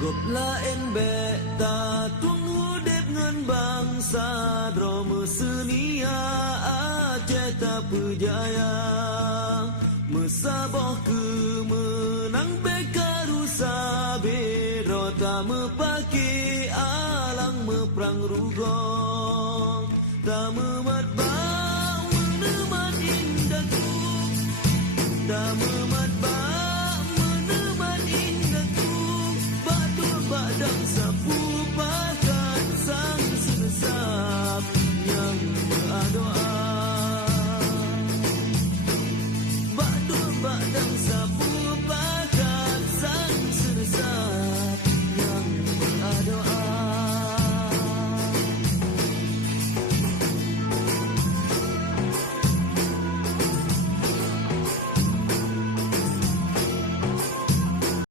gop lain be ta tung hudep ngan bangsa drama senia aceta pujaya mesaboh kemenang bekarusa berota mepake alang meprang rugong ta memat bau menemat indahku ta memat bau